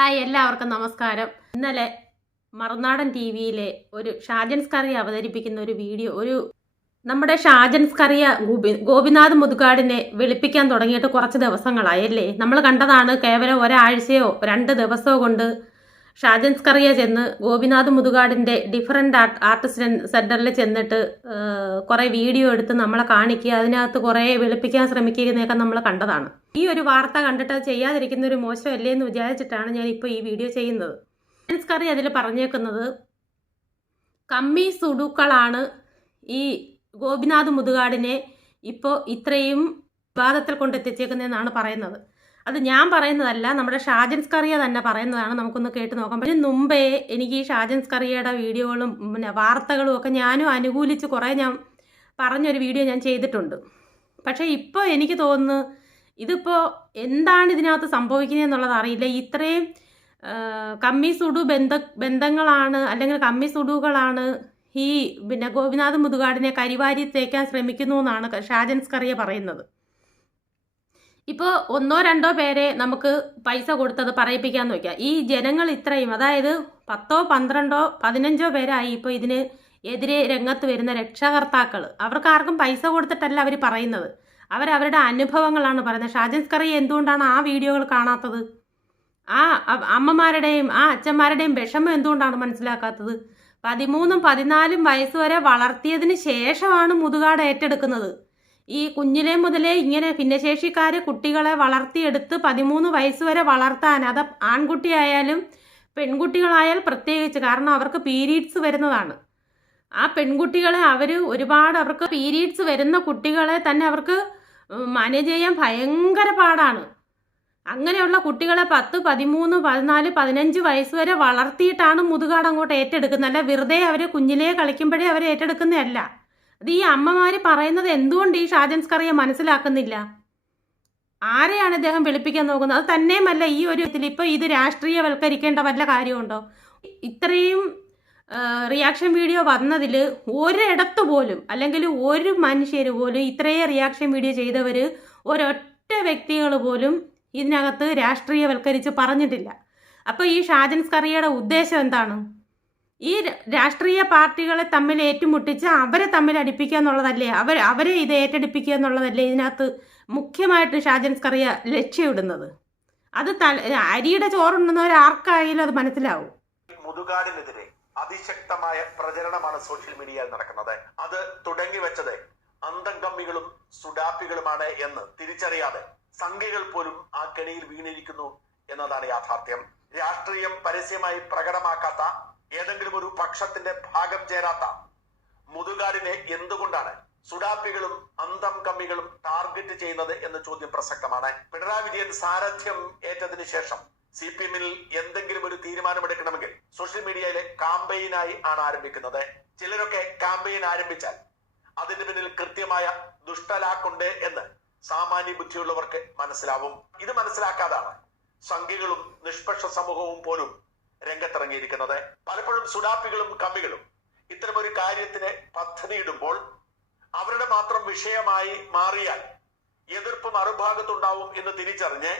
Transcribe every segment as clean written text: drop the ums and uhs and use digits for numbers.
Hi, എല്ലാവർക്കും നമസ്കാരം. ഇന്നലെ മറുനാടൻ ടി വിയിലെ ഒരു ഷാജൻ സ്കറിയ അവതരിപ്പിക്കുന്ന ഒരു വീഡിയോ, നമ്മുടെ ഷാജൻ സ്കറിയ ഗോപിനാഥ് മുതുകാടിനെ വെളുപ്പിക്കാൻ തുടങ്ങിയിട്ട് കുറച്ച് ദിവസങ്ങളായല്ലേ. നമ്മൾ കണ്ടതാണ്. കേവലം ഒരാഴ്ചയോ 2 ദിവസമോ കൊണ്ട് ഷാജൻ സ്കറിയ ചെന്ന് ഗോപിനാഥ് മുതുകാടിൻ്റെ ഡിഫറെൻ്റ് ആർട്ടിസ്റ്റ് സെൻറ്ററിൽ ചെന്നിട്ട് കുറേ വീഡിയോ എടുത്ത് നമ്മളെ കാണിക്കുക, അതിനകത്ത് കുറേ വെളുപ്പിക്കാൻ ശ്രമിക്കുന്നതൊക്കെ നമ്മൾ കണ്ടതാണ്. ഈ ഒരു വാർത്ത കണ്ടിട്ട് അത് ചെയ്യാതിരിക്കുന്ന ഒരു മോശമല്ലേ എന്ന് വിചാരിച്ചിട്ടാണ് ഞാൻ ഇപ്പോൾ ഈ വീഡിയോ ചെയ്യുന്നത്. ഷാജൻ സ്കറിയ അതിൽ പറഞ്ഞേക്കുന്നത് കമ്മി സുഡുക്കളാണ് ഈ ഗോപിനാഥ് മുതുകാടിനെ ഇപ്പോൾ ഇത്രയും വിവാദത്തിൽ കൊണ്ടെത്തിച്ചേക്കുന്നതെന്നാണ് പറയുന്നത്. അത് ഞാൻ പറയുന്നതല്ല, നമ്മുടെ ഷാജൻ സ്കറിയ തന്നെ പറയുന്നതാണ്. നമുക്കൊന്ന് കേട്ട് നോക്കാം. അതിന് മുമ്പേ എനിക്ക് ഈ ഷാജൻ സ്കറിയയുടെ വീഡിയോകളും വാർത്തകളും ഒക്കെ ഞാനും അനുകൂലിച്ച് കുറേ ഞാൻ പറഞ്ഞൊരു വീഡിയോ ഞാൻ ചെയ്തിട്ടുണ്ട്. പക്ഷേ ഇപ്പോൾ എനിക്ക് തോന്നുന്നു ഇതിപ്പോൾ എന്താണ് ഇതിനകത്ത് സംഭവിക്കുന്നത് അറിയില്ല. ഇത്രയും കമ്മി സുഡു ബന്ധങ്ങളാണ് അല്ലെങ്കിൽ കമ്മി സുഡുകളാണ് ഈ ഗോപിനാഥ് മുതുകാടിനെ കരിവാരി തേക്കാൻ ശ്രമിക്കുന്നു എന്നാണ് ഷാജൻ സ്കറിയ പറയുന്നത്. ഇപ്പോൾ 1-2 പേരെ നമുക്ക് പൈസ കൊടുത്തത് പറയിപ്പിക്കാൻ നോക്കിയാൽ ഈ ജനങ്ങൾ ഇത്രയും, അതായത് 10, 12, 15 പേരായി ഇപ്പോൾ ഇതിന് എതിരെ രംഗത്ത് വരുന്ന രക്ഷകർത്താക്കൾ. അവർക്കാർക്കും പൈസ കൊടുത്തിട്ടല്ല അവർ പറയുന്നത്, അവരവരുടെ അനുഭവങ്ങളാണ് പറയുന്നത്. ഷാജൻ സ്കറിയ എന്തുകൊണ്ടാണ് ആ വീഡിയോകൾ കാണാത്തത്? ആ അമ്മമാരുടെയും ആ അച്ഛന്മാരുടെയും വിഷമം എന്തുകൊണ്ടാണ് മനസ്സിലാക്കാത്തത്? 13, 14 വയസ്സ് വരെ വളർത്തിയതിന് ശേഷമാണ് മുതുകാട് ഏറ്റെടുക്കുന്നത്. ഈ കുഞ്ഞിലെ മുതലേ ഇങ്ങനെ ഭിന്നശേഷിക്കാർ കുട്ടികളെ വളർത്തിയെടുത്ത് 13 വയസ്സ് വരെ വളർത്താൻ, അത് ആൺകുട്ടിയായാലും പെൺകുട്ടികളായാൽ പ്രത്യേകിച്ച്, കാരണം അവർക്ക് പീരീഡ്സ് വരുന്നതാണ്. ആ പെൺകുട്ടികളെ അവർക്ക് പീരീഡ്സ് വരുന്ന കുട്ടികളെ തന്നെ അവർക്ക് മാനേജ് ചെയ്യാൻ ഭയങ്കര പാടാണ്. അങ്ങനെയുള്ള കുട്ടികളെ 10, 13, 14, 15 വയസ്സ് വരെ വളർത്തിയിട്ടാണ് മുതുകാട് അങ്ങോട്ട് ഏറ്റെടുക്കുന്നത്. അല്ല വെറുതെ അവർ കുഞ്ഞിലേ കളിക്കുമ്പോഴേ അവർ ഏറ്റെടുക്കുന്നതല്ല. അത് ഈ അമ്മമാർ പറയുന്നത് എന്തുകൊണ്ട് ഈ ഷാജൻ സ്കറിയ മനസ്സിലാക്കുന്നില്ല? ആരെയാണ് ഇദ്ദേഹം വെളുപ്പിക്കാൻ നോക്കുന്നത്? അത് തന്നെയുമല്ല, ഈ ഒരു ഇപ്പോൾ ഇത് രാഷ്ട്രീയവൽക്കരിക്കേണ്ട വല്ല കാര്യമുണ്ടോ? ഇത്രയും റിയാക്ഷൻ വീഡിയോ വന്നതിൽ ഒരിടത്ത് പോലും, അല്ലെങ്കിൽ ഒരു മനുഷ്യർ പോലും, ഇത്രയും റിയാക്ഷൻ വീഡിയോ ചെയ്തവർ ഒരൊറ്റ വ്യക്തികൾ പോലും ഇതിനകത്ത് രാഷ്ട്രീയവൽക്കരിച്ച് പറഞ്ഞിട്ടില്ല. അപ്പോൾ ഈ ഷാജൻ സ്കറിയയുടെ ഉദ്ദേശം എന്താണ്? ഈ രാഷ്ട്രീയ പാർട്ടികളെ തമ്മിൽ ഏറ്റുമുട്ടിച്ച് അവരെ തമ്മിൽ അടുപ്പിക്കുക എന്നുള്ളതല്ലേ, അവരെ ഇത് ഏറ്റെടുപ്പിക്കുക എന്നുള്ളതല്ലേ ഇതിനകത്ത് മുഖ്യമായിട്ട് ഷാജൻ സ്കറിയ ലക്ഷ്യമിടുന്നത്? അത് അരിയുടെ ചോറുണ്ടെന്നവർ ആർക്കായാലും അത് മനസ്സിലാവും. മുതുകാടിനെതിരെ അതിശക്തമായ പ്രചരണമാണ് സോഷ്യൽ മീഡിയയിൽ നടക്കുന്നത്. അത് തുടങ്ങി വെച്ചത് അന്തംകമ്മികളും സുഡാപ്പികളുമാണ് എന്ന് തിരിച്ചറിയാതെ സംഘികൾ പോലും ആ കെണിയിൽ വീണിരിക്കുന്നു എന്നതാണ് യാഥാർത്ഥ്യം. രാഷ്ട്രീയം പരസ്യമായി പ്രകടമാക്കാത്ത, ഏതെങ്കിലും ഒരു പക്ഷത്തിന്റെ ഭാഗം ചേരാത്ത മുതുകാടിനെ എന്തുകൊണ്ടാണ് സുഡാപ്പികളും അന്തം കമ്മികളും ടാർഗറ്റ് ചെയ്യുന്നത് എന്ന ചോദ്യം പ്രസക്തമാണ്. പിണറായി വിജയൻ സാരഥ്യം ഏറ്റതിനു ശേഷം CPM-ൽ എന്തെങ്കിലും ഒരു തീരുമാനമെടുക്കണമെങ്കിൽ സോഷ്യൽ മീഡിയയിലെ കാമ്പയിനായി ആണ് ആരംഭിക്കുന്നത്. ചിലരൊക്കെ കാമ്പയിൻ ആരംഭിച്ചാൽ അതിന് പിന്നിൽ കൃത്യമായ ദുഷ്ടലാക്കുണ്ട് എന്ന് സാമാന്യ ബുദ്ധിയുള്ളവർക്ക് മനസ്സിലാവും. ഇത് മനസ്സിലാക്കാതാണ് സംഘികളും നിഷ്പക്ഷ സമൂഹവും പോലും രംഗത്തിറങ്ങിയിരിക്കുന്നത്. പലപ്പോഴും സുഡാപ്പികളും കമ്മികളും ഇത്തരമൊരു കാര്യത്തിന് പദ്ധതിയിടുമ്പോൾ അവരുടെ മാത്രം വിഷയമായി മാറിയാൽ എതിർപ്പ് മറുഭാഗത്തുണ്ടാവും എന്ന് തിരിച്ചറിഞ്ഞ്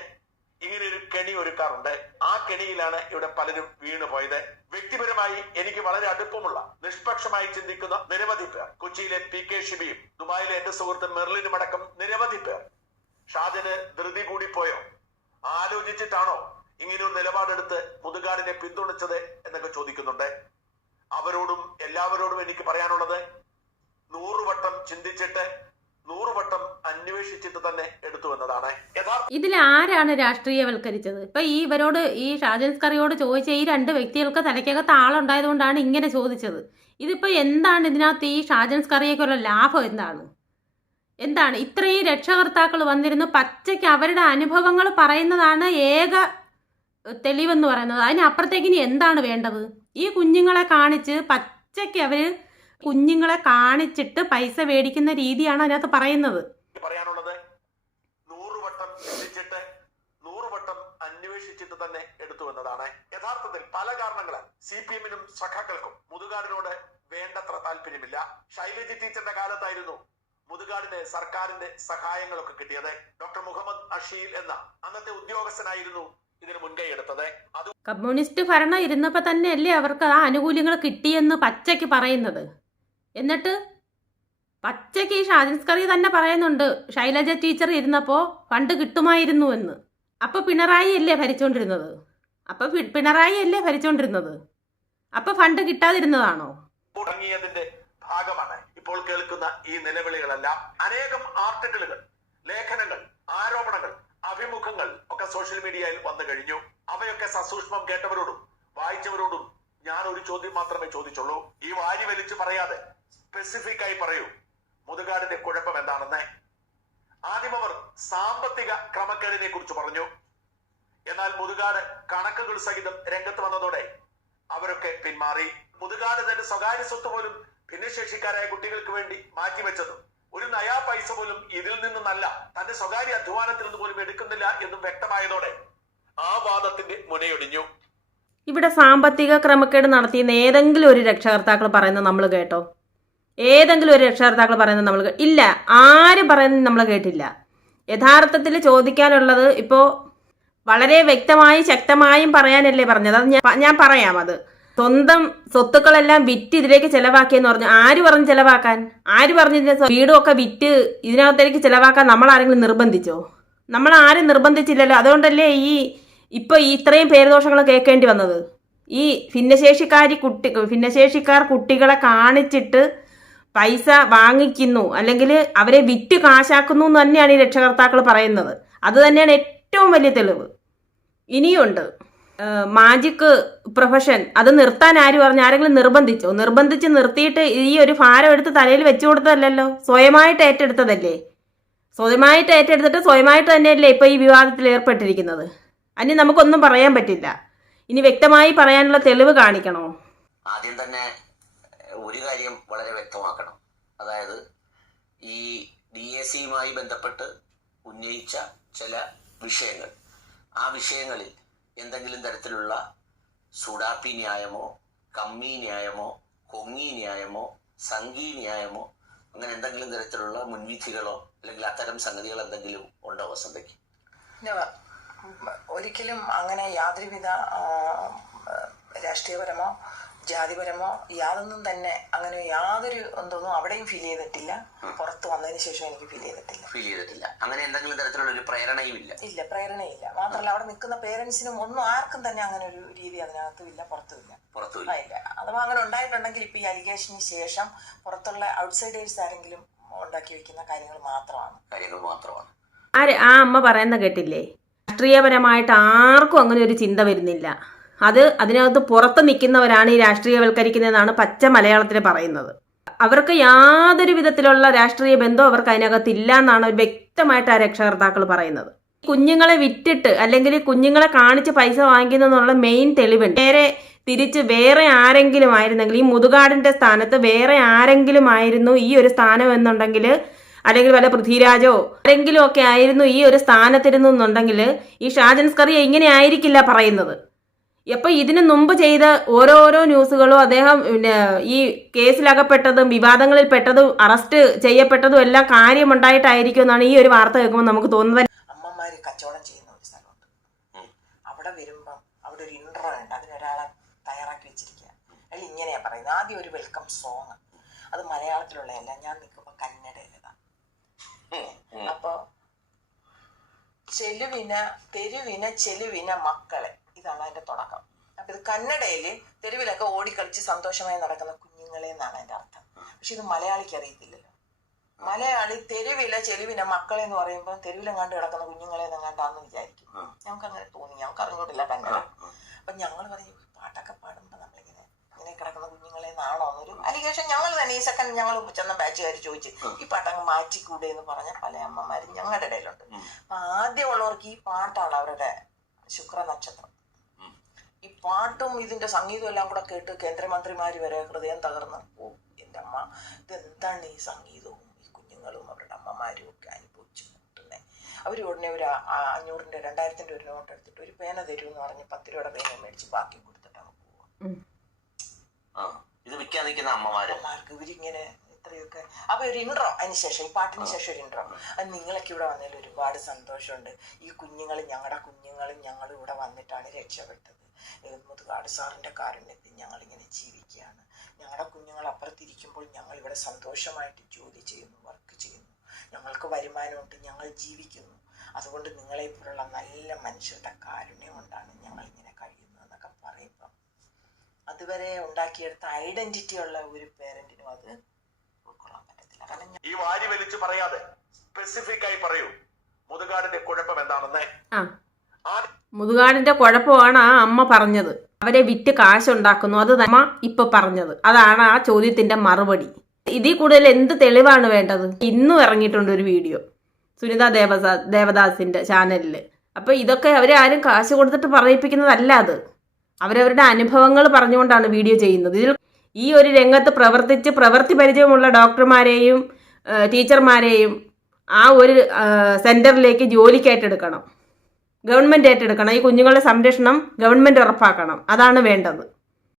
ഇങ്ങനെ ഒരു കെണി ഒരുക്കാറുണ്ട്. ആ കെണിയിലാണ് ഇവിടെ പലരും വീണുപോയത്. വ്യക്തിപരമായി എനിക്ക് വളരെ അടുപ്പമുള്ള, നിഷ്പക്ഷമായി ചിന്തിക്കുന്ന നിരവധി പേർ, കൊച്ചിയിലെ PK ഷിബിയും ദുബായിലെ എന്റെ സുഹൃത്ത് മെർലിനും അടക്കം നിരവധി പേർ ഷാജന് ധൃതി കൂടിപ്പോയോ, ആലോചിച്ചിട്ടാണോ ഇങ്ങനെയൊരു നിലപാടെടുത്ത് മുതുകാടിനെ പിന്തുണച്ചത് എന്നൊക്കെ ചോദിക്കുന്നുണ്ട്. അവരോടും എല്ലാവരോടും എനിക്ക് പറയാനുള്ളത്, 100 വട്ടം ചിന്തിച്ചിട്ട് 100 വട്ടം അന്വേഷിച്ചിട്ട് തന്നെ എടുത്തു എന്നതാണ്. ഇതിൽ ആരാണ് രാഷ്ട്രീയവൽക്കരിച്ചത്? ഇപ്പൊ ഈ ഷാജൻ സ്കറിയോട് ചോദിച്ച ഈ 2 വ്യക്തികൾക്ക് തലയ്ക്കകത്ത് ആളുണ്ടായതുകൊണ്ടാണ് ഇങ്ങനെ ചോദിച്ചത്. ഇതിപ്പോ എന്താണ് ഇതിനകത്ത് ഈ ഷാജൻ സ്കറിയക്കുള്ള ലാഭം? എന്താണ് ഇത്രയും രക്ഷകർത്താക്കൾ വന്നിരുന്ന് പച്ചയ്ക്ക് അവരുടെ അനുഭവങ്ങൾ പറയുന്നതാണ് ഏക തെളിവെന്ന് പറയുന്നത്? അതിനപ്പുറത്തേക്ക് ഇനി എന്താണ് വേണ്ടത്? ഈ കുഞ്ഞുങ്ങളെ കാണിച്ച് പച്ചയ്ക്ക് കുഞ്ഞുങ്ങളെ കാണിച്ചിട്ട് പൈസ മേടിക്കുന്ന രീതിയാണ് അതിനകത്ത് പറയുന്നത്. പറയാനുള്ളത്, 100 വട്ടം ചിന്തിച്ചിട്ട് 100 വട്ടം അന്വേഷിച്ചിട്ട് തന്നെ എടുത്തു എന്നതാണ്. യഥാർത്ഥത്തിൽ പല കാരണങ്ങളാൽ CPM-നും സഖാക്കൾക്കും മുതുകാടിനോട് വേണ്ടത്ര താല്പര്യമില്ല. ശൈലജ ടീച്ചറിന്റെ കാലത്തായിരുന്നു മുതുകാടിന് സർക്കാരിന്റെ സഹായങ്ങളൊക്കെ കിട്ടിയത്. ഡോക്ടർ മുഹമ്മദ് അഷീൽ എന്ന അന്നത്തെ ഉദ്യോഗസ്ഥനായിരുന്നു ഇതിന് മുൻകൈ എടുത്തത്. അത് കമ്മ്യൂണിസ്റ്റ് ഭരണം ഇരുന്നപ്പോൾ തന്നെയല്ലേ അവർക്ക് ആ ആനുകൂല്യങ്ങൾ കിട്ടിയെന്ന് പച്ചയ്ക്ക് പറയുന്നത്. എന്നിട്ട് പച്ചയ്ക്ക് ഈ ഷാജൻ സ്കറിയ തന്നെ പറയുന്നുണ്ട് ശൈലജ ടീച്ചർ ഇരുന്നപ്പോൾ ഫണ്ട് കിട്ടുമായിരുന്നു എന്ന്. അപ്പോൾ പിണറായി അല്ലേ ഭരിച്ചോണ്ടിരുന്നത്? അപ്പോൾ ഫണ്ട് കിട്ടാതിരുന്നതാണോ? തുടങ്ങിയതിന്റെ ഭാഗമാണ് ഇപ്പോൾ കേൾക്കുന്ന ഈ നിലവിളികളെല്ലാം. അനേകം ആർട്ടിക്കിളുകൾ, ലേഖനങ്ങൾ, ആരോപണങ്ങൾ, അഭിമുഖങ്ങൾ ഒക്കെ സോഷ്യൽ മീഡിയയിൽ വന്നു കഴിഞ്ഞു. അവയൊക്കെ സസൂക്ഷ്മം കേട്ടവരോടും വായിച്ചവരോടും ഞാൻ ഒരു ചോദ്യം മാത്രമേ ചോദിച്ചുള്ളൂ. ഈ വാരി വലിച്ചു പറയാതെ സ്പെസിഫിക് ആയി പറയൂ, മുതുകാടിന്റെ കുഴപ്പം എന്താണെന്ന്. ആദ്യം അവർ സാമ്പത്തിക ക്രമക്കേടിനെ കുറിച്ച് പറഞ്ഞു. എന്നാൽ മുതുകാട് കണക്കുകൾ സഹിതം രംഗത്ത് വന്നതോടെ അവരൊക്കെ പിന്മാറി. മുതുകാട് തന്റെ സ്വകാര്യ സ്വത്ത് പോലും ഭിന്നശേഷിക്കാരായ കുട്ടികൾക്ക് വേണ്ടി മാറ്റിവെച്ചതും ഒരു നയാ പൈസ പോലും ഇതിൽ നിന്നല്ല, തന്റെ സ്വകാര്യ അധ്വാനത്തിൽ നിന്ന് പോലും എടുക്കുന്നില്ല എന്നും വ്യക്തമായതോടെ ആ വാദത്തിന്റെ മുനയൊടിഞ്ഞു. ഇവിടെ സാമ്പത്തിക ക്രമക്കേട് നടത്തിയെന്ന് ഏതെങ്കിലും ഒരു രക്ഷകർത്താക്കൾ പറയുന്നത് നമ്മൾ കേട്ടോ? ഇല്ല, ആരും പറയുന്നത് നമ്മൾ കേട്ടില്ല. യഥാർത്ഥത്തിൽ ചോദിക്കാനുള്ളത് ഇപ്പോൾ വളരെ വ്യക്തമായും ശക്തമായും പറയാനല്ലേ പറഞ്ഞത്. അത് ഞാൻ പറയാം. അത് സ്വന്തം സ്വത്തുക്കളെല്ലാം വിറ്റ് ഇതിലേക്ക് ചെലവാക്കിയെന്ന് പറഞ്ഞു. ആര് പറഞ്ഞു ചെലവാക്കാൻ? ആര് പറഞ്ഞതിന്റെ വീടും ഒക്കെ വിറ്റ് ഇതിനകത്തേക്ക് ചെലവാക്കാൻ നമ്മൾ ആരെങ്കിലും നിർബന്ധിച്ചോ? നമ്മൾ ആരും നിർബന്ധിച്ചില്ലല്ലോ. അതുകൊണ്ടല്ലേ ഇപ്പൊ ഇത്രയും പേരുദോഷങ്ങൾ കേൾക്കേണ്ടി വന്നത്. ഈ ഭിന്നശേഷിക്കാർ കുട്ടികളെ കാണിച്ചിട്ട് പൈസ വാങ്ങിക്കുന്നു, അല്ലെങ്കിൽ അവരെ വിറ്റ് കാശാക്കുന്നു എന്ന് തന്നെയാണ് ഈ രക്ഷകർത്താക്കൾ പറയുന്നത്. അത് തന്നെയാണ് ഏറ്റവും വലിയ തെളിവ്. ഇനിയുണ്ട് മാജിക് പ്രൊഫഷൻ. അത് നിർത്താൻ ആര് പറഞ്ഞു? ആരെങ്കിലും നിർബന്ധിച്ചോ? നിർബന്ധിച്ച് നിർത്തിയിട്ട് ഈ ഒരു ഭാരം എടുത്ത് തലയിൽ വെച്ചു കൊടുത്തതല്ലല്ലോ, സ്വയമായിട്ട് ഏറ്റെടുത്തതല്ലേ. സ്വയമായിട്ട് തന്നെയല്ലേ ഇപ്പൊ ഈ വിവാദത്തിൽ ഏർപ്പെട്ടിരിക്കുന്നത്. അതിന് നമുക്കൊന്നും പറയാൻ പറ്റില്ല. ഇനി വ്യക്തമായി പറയാനുള്ള തെളിവ് കാണിക്കണോ? ആദ്യം തന്നെ ഒരു കാര്യം വളരെ വ്യക്തമാക്കണം. അതായത് ഈ DACയുമായി ബന്ധപ്പെട്ട് ഉന്നയിച്ച ചില വിഷയങ്ങൾ, ആ വിഷയങ്ങളിൽ എന്തെങ്കിലും തരത്തിലുള്ള സുഡാപ്പി ന്യായമോ, കമ്മി ന്യായമോ, കൊങ്ങി ന്യായമോ, സംഘി ന്യായമോ, അങ്ങനെ എന്തെങ്കിലും തരത്തിലുള്ള മുൻവിധികളോ അല്ലെങ്കിൽ അത്തരം സംഗതികൾ എന്തെങ്കിലും ഉണ്ടോ വസന്തയ്ക്ക്? ഒരിക്കലും അങ്ങനെ യാതൊരുവിധ രാഷ്ട്രീയപരമോ ജാതിപരമോ യാതൊന്നും തന്നെ അങ്ങനെ യാതൊരു എന്തോന്നും അവിടെയും ഫീൽ ചെയ്തിട്ടില്ല. പുറത്ത് വന്നതിന് ശേഷം എനിക്ക് ഫീൽ ചെയ്തിട്ടില്ല. അങ്ങനെ എന്തെങ്കിലും തരത്തിലുള്ള ഒരു പ്രേരണയും ഇല്ല. പ്രേരണയില്ല. മാത്രമല്ല അവിടെ നിൽക്കുന്ന പേരൻസിനും ഒന്നും ആർക്കും തന്നെ അങ്ങനെ ഒരു രീതി അതിനകത്തും ഇല്ല, പുറത്തുമില്ല. അഥവാ അങ്ങനെ ഉണ്ടായിട്ടുണ്ടെങ്കിൽ ഇപ്പൊ ഈ അലിഗേഷന് ശേഷം പുറത്തുള്ള ഔട്ട്സൈഡേഴ്സ് ആരെങ്കിലും ഉണ്ടാക്കി വെക്കുന്ന കാര്യങ്ങൾ മാത്രമാണ്. ആ അമ്മ പറയുന്ന കേട്ടില്ലേ? രാഷ്ട്രീയപരമായിട്ട് ആർക്കും അങ്ങനെ ഒരു ചിന്ത വരുന്നില്ല. അതിനകത്ത് പുറത്ത് നിൽക്കുന്നവരാണ് ഈ രാഷ്ട്രീയവൽക്കരിക്കുന്നതെന്നാണ് പച്ച മലയാളത്തിൽ പറയുന്നത്. അവർക്ക് യാതൊരു വിധത്തിലുള്ള രാഷ്ട്രീയ ബന്ധവും അവർക്ക് അതിനകത്ത് ഇല്ല എന്നാണ് വ്യക്തമായിട്ട് ആ രക്ഷകർത്താക്കൾ പറയുന്നത്. കുഞ്ഞുങ്ങളെ വിറ്റിട്ട് അല്ലെങ്കിൽ കുഞ്ഞുങ്ങളെ കാണിച്ച് പൈസ വാങ്ങിക്കുന്നതിനുള്ള മെയിൻ തെളിവുണ്ട്. നേരെ തിരിച്ച് വേറെ ആരെങ്കിലും ആയിരുന്നെങ്കിൽ, ഈ മുതുകാടിന്റെ സ്ഥാനത്ത് വേറെ ആരെങ്കിലും ആയിരുന്നു ഈ ഒരു സ്ഥാനം എന്നുണ്ടെങ്കിൽ, അല്ലെങ്കിൽ വല്ല പൃഥ്വിരാജോ ആരെങ്കിലും ഒക്കെ ആയിരുന്നു ഈ ഒരു സ്ഥാനത്തിരുന്നുണ്ടെങ്കിൽ ഈ ഷാജൻ സ്കറിയ ഇങ്ങനെ ആയിരിക്കില്ല പറയുന്നത്. അപ്പോൾ ഇതിനു മുമ്പ് ചെയ്ത ഓരോരോ ന്യൂസുകളും അദ്ദേഹം ഈ കേസിലകപ്പെട്ടതും വിവാദങ്ങളിൽ പെട്ടതും അറസ്റ്റ് ചെയ്യപ്പെട്ടതും എല്ലാം കാര്യമുണ്ടായിട്ടായിരിക്കും എന്നാണ് ഈ ഒരു വാർത്ത കേൾക്കുമ്പോൾ നമുക്ക് തോന്നുന്നത്. അമ്മമാര് കച്ചവടം ചെയ്യുന്ന ഒരു സ്ഥലമുണ്ട്. അവിടെ വരുമ്പം അവിടെ ഒരു ഇൻട്രോ ഉണ്ട്, അതിനൊരാളെ തയ്യാറാക്കി വെച്ചിരിക്കുക. അതിൽ ഇങ്ങനെയാ പറയുന്നത്. ആദ്യം ഒരു വെൽക്കം സോങ്, അത് മലയാളത്തിലുള്ളതല്ല, ഞാൻ നിൽക്കുമ്പോൾ കന്നഡയിലതാ. അപ്പൊ തെരുവിന മക്കളെ, ഇതാണ് അതിന്റെ തുടക്കം. അപ്പൊ ഇത് കന്നഡയില് തെരുവിലൊക്കെ ഓടിക്കളിച്ച് സന്തോഷമായി നടക്കുന്ന കുഞ്ഞുങ്ങളെ എന്നാണ് അതിന്റെ അർത്ഥം. പക്ഷെ ഇത് മലയാളിക്ക് അറിയത്തില്ലല്ലോ. മലയാളി ചെലുവിന മക്കളെ എന്ന് പറയുമ്പോൾ തെരുവിലെങ്ങാണ്ട് കിടക്കുന്ന കുഞ്ഞുങ്ങളെ എന്നെങ്ങാണ്ടാന്ന് വിചാരിക്കും. ഞങ്ങൾക്ക് അങ്ങനെ തോന്നി, ഞങ്ങൾക്ക് അറിഞ്ഞോട്ടില്ല കന്നഡ. അപ്പൊ ഞങ്ങൾ പറയും പാട്ടൊക്കെ പാടുമ്പോ നമ്മളിങ്ങനെ കിടക്കുന്ന കുഞ്ഞുങ്ങളെ എന്നാണോ എന്നൊരു അലിഗേഷൻ ഞങ്ങൾ തന്നെ ഈ സെക്കൻഡ് ഞങ്ങൾ ചെന്ന ബാച്ചുകാർ ചോദിച്ച് ഈ പാട്ടങ്ങ് മാറ്റിക്കൂടെ എന്ന് പറഞ്ഞ പല അമ്മമാരും ഞങ്ങളുടെ ഇടയിലുണ്ട്. അപ്പൊ ആദ്യമുള്ളവർക്ക് ഈ പാട്ടാണ് അവരുടെ ശുക്രനക്ഷത്രം. ഈ പാട്ടും ഇതിന്റെ സംഗീതവും എല്ലാം കൂടെ കേട്ട് കേന്ദ്രമന്ത്രിമാര് വരെ ഹൃദയം തകർന്ന് പോകും. എൻ്റെ അമ്മ, ഇതെന്താണ് ഈ സംഗീതവും ഈ കുഞ്ഞുങ്ങളും അവരുടെ അമ്മമാരും ഒക്കെ അനുഭവിച്ചു മുട്ടുന്നത്. അവർ ഉടനെ ഒരു 500-ന്റെ 2000-ന്റെ ഒരു നോട്ട് എടുത്തിട്ട് ഒരു പേന തരൂ എന്ന് പറഞ്ഞ് 10 രൂപയുടെ പേന മേടിച്ച് ബാക്കി കൊടുത്തിട്ടാണ് പോവുക. ഇത് വിൽക്കാൻ നിൽക്കുന്ന അമ്മമാർക്ക് ഇവരിങ്ങനെ ഇത്ര ഇതൊക്കെ. അപ്പൊ ഒരു ഇൻട്രോ അതിന് ശേഷം, ഈ പാട്ടിന് ശേഷം ഒരു ഇൻട്രോ. അത് നിങ്ങളൊക്കെ ഇവിടെ വന്നതിൽ ഒരുപാട് സന്തോഷമുണ്ട്. ഈ കുഞ്ഞുങ്ങൾ, ഞങ്ങളുടെ കുഞ്ഞുങ്ങളും ഞങ്ങളും ഇവിടെ വന്നിട്ടാണ് രക്ഷപ്പെട്ടത്. മുതുകാട് സാറിന്റെ കാരുണ്യത്തിൽ ഞങ്ങളിങ്ങനെ ജീവിക്കുകയാണ്. ഞങ്ങളുടെ കുഞ്ഞുങ്ങൾ അപ്പുറത്തിരിക്കുമ്പോൾ ഞങ്ങൾ ഇവിടെ സന്തോഷമായിട്ട് ജോലി ചെയ്യുന്നു, വർക്ക് ചെയ്യുന്നു, ഞങ്ങൾക്ക് വരുമാനമുണ്ട്, ഞങ്ങൾ ജീവിക്കുന്നു. അതുകൊണ്ട് നിങ്ങളെപ്പോലുള്ള നല്ല മനുഷ്യരുടെ കാരുണ്യം കൊണ്ടാണ് ഞങ്ങൾ ഇങ്ങനെ കഴിയുന്നത് എന്നൊക്കെ പറയുമ്പം അതുവരെ ഉണ്ടാക്കിയെടുത്ത ഐഡന്റിറ്റി ഉള്ള ഒരു പേരന്റിനും അത് ഉൾക്കൊള്ളാൻ പറ്റത്തില്ല. കാരണം ഈ വാരി വലിച്ചു പറയാതെ സ്പെസിഫിക് ആയി പറയൂ, മുതുകാടിന്റെ കുഴപ്പം എന്താണെന്ന്. മുതുകാടിന്റെ കുഴപ്പമാണ് ആ അമ്മ പറഞ്ഞത്. അവരെ വിറ്റ് കാശുണ്ടാക്കുന്നു, അത് അമ്മ ഇപ്പൊ പറഞ്ഞത്. അതാണ് ആ ചോദ്യത്തിന്റെ മറുപടി. ഇതിൽ കൂടുതൽ എന്ത് തെളിവാണ് വേണ്ടത്? ഇന്നും ഇറങ്ങിയിട്ടുണ്ട് ഒരു വീഡിയോ സുനിത ദേവദാസിന്റെ ചാനലില്. അപ്പൊ ഇതൊക്കെ അവരെ ആരും കാശ് കൊടുത്തിട്ട് പറയിപ്പിക്കുന്നതല്ല. അത് അവരവരുടെ അനുഭവങ്ങൾ പറഞ്ഞുകൊണ്ടാണ് വീഡിയോ ചെയ്യുന്നത്. ഇതിൽ ഈ ഒരു രംഗത്ത് പ്രവൃത്തി പരിചയമുള്ള ഡോക്ടർമാരെയും ടീച്ചർമാരെയും ആ ഒരു സെന്ററിലേക്ക് ജോലിക്കായിട്ട് എടുക്കണം. ഗവൺമെന്റ് ഏറ്റെടുക്കണം. ഈ കുഞ്ഞുങ്ങളുടെ സംരക്ഷണം ഗവൺമെന്റ് ഉറപ്പാക്കണം. അതാണ് വേണ്ടത്.